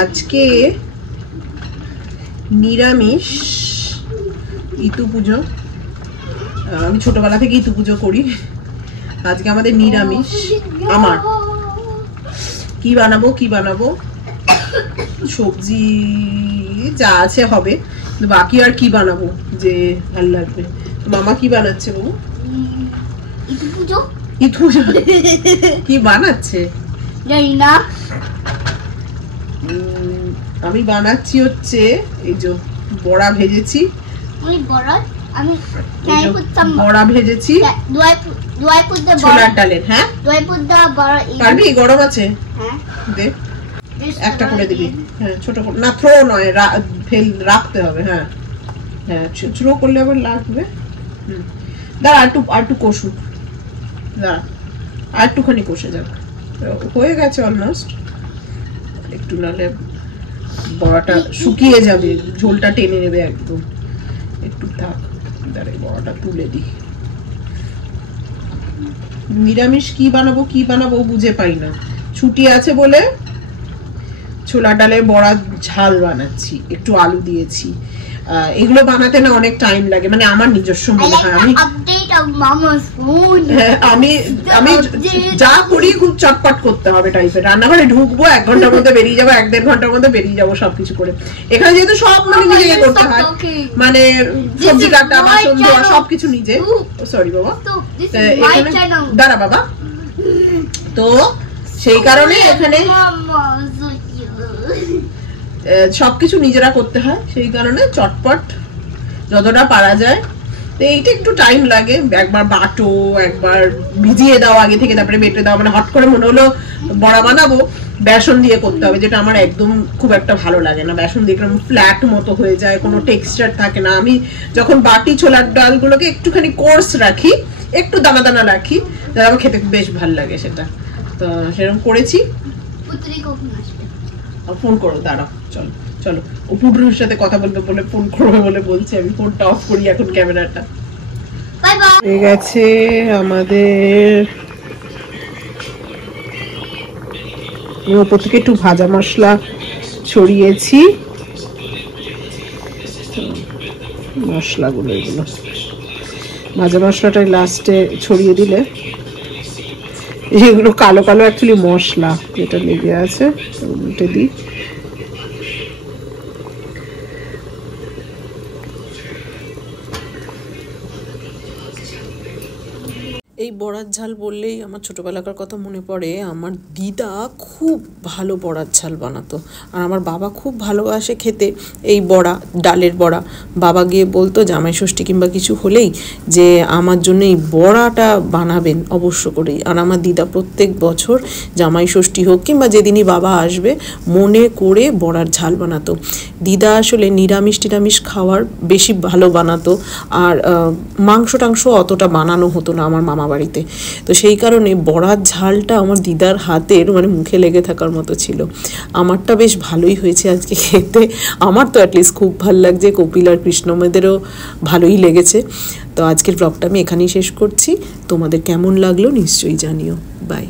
আজকে নিরামিষ ইতু পুজো। আমি ছোটবেলা থেকে ইতু পুজো করি। আজকে আমাদের নিরামিষ। আমার কি বানাবো সবজি যা আছে হবে, বাকি আর কি বানাবো যে ভালো লাগবে। মামা কি বানাচ্ছে বাবু? ইতু পুজো কি বানাচ্ছে জানি না। আমি বানাচ্ছি হচ্ছে এই যে বড়া ভেজেছি। বড়া ভেজেছি ছোলার ডালের। হ্যাঁ পারবি? গরম আছে, দে একটা করে দিবি। হ্যাঁ ছোট করে না, থ্রো নয়, রাখতে হবে। হ্যাঁ হ্যাঁ থ্রো করলে আবার লাগবে। দাঁড়া আরেকটু কষু, দাঁড়া আরেকটুখানি কষে যাক। হয়ে গেছে অলমোস্ট। একটু নাহলে বড়াটা শুকিয়ে যাবে, ঝোলটা টেনে নেবে একদম। একটু থাক, দাঁড়াই বড়াটা তুলে দিই। নিরামিষ কি বানাবো বুঝে পাই না। ছুটি আছে বলে ছোলা ডালের বড়া ঝাল বানাচ্ছি, একটু আলু দিয়েছি। এগুলো বানাতে না অনেক টাইম লাগে, মানে আমার নিজস্ব মনে হয়। আমি যা করি খুব চটপট করতে হবে টাইপের। রান্নাঘরে ঢুকবো, 1 ঘন্টার মধ্যে বেরিয়ে যাবো, 1-1.5 ঘন্টার মধ্যে বেরিয়ে যাবো সবকিছু করে। এখানে যেহেতু সব মানে নিজেকে করতে হয়, মানে সবজি কাটা, বাসন ধোয়া সবকিছু নিজে। সরি বাবা, দাঁড়া বাবা। তো সেই কারণে এখানে সবকিছু নিজেরা করতে হয়, সেই কারণে চটপট যতটা পারা যায়। তো এইটা একটু টাইম লাগে। একবার বাটো, একবার ভিজিয়ে দাও আগে থেকে, তারপরে বেটে দাও। মানে হট করে মনে হলো বড়া বানাবো, বেসন দিয়ে করতে হবে, যেটা আমার একদম খুব একটা ভালো লাগে না। বেসন দিয়ে ফ্ল্যাট মতো হয়ে যায়, কোনো টেক্সচার থাকে না। আমি যখন বাটি ছোলার ডালগুলোকে একটুখানি কোর্স রাখি, একটু দানা দানা রাখি, যাতে আমার খেতে বেশ ভালো লাগে সেটা। তো সেরকম করেছি। ফোন করো, দাঁড়াও, চলো চলো। ও পুটুর সাথে কথা বলবে বলে ফোন করবে বলে বলছে। আমি ফোনটা অফ করি এখন, ক্যামেরাটা। হয়ে গেছে আমাদের। ওপর থেকে একটু ভাজা মশলা ছড়িয়েছি, মশলাগুলো এগুলো ভাজা মশলাটা লাস্টে ছড়িয়ে দিলে, এগুলো কালো কালো অ্যাকচুয়ালি মশলা যেটা লেগে আছে, উল্টে দিই। এই বড়ার ঝাল বললেই আমার ছোটোবেলাকার কথা মনে পড়ে। আমার দিদা খুব ভালো বড়ার ঝাল বানাতো, আর আমার বাবা খুব ভালোবাসে খেতে এই বড়া, ডালের বড়া। বাবা গিয়ে বলতো জামাই ষষ্ঠী কিংবা কিছু হলেই যে আমার জন্য এই বড়াটা বানাবেন অবশ্য করেই। আর আমার দিদা প্রত্যেক বছর জামাই ষষ্ঠী হোক কিংবা যেদিনই বাবা আসবে মনে করে বড়ার ঝাল বানাতো। দিদা আসলে নিরামিষ খাওয়ার বেশি ভালো বানাতো, আর মাংস টাংস অতটা বানানো হতো না আমার মামা বাড়িতে। তো সেই কারণে বড়ার ঝালটা আমার দিদার হাতের মানে মুখে লেগে থাকার মতো ছিল। আমারটা বেশ ভালোই হয়েছে আজকে খেতে। আমার তো অ্যাটলিস্ট খুব ভালো লাগছে, কপিল আর কৃষ্ণমেদেরও ভালোই লেগেছে। তো আজকের ব্লগটা আমি এখানেই শেষ করছি। তোমাদের কেমন লাগলো নিশ্চয়ই জানিও। বাই।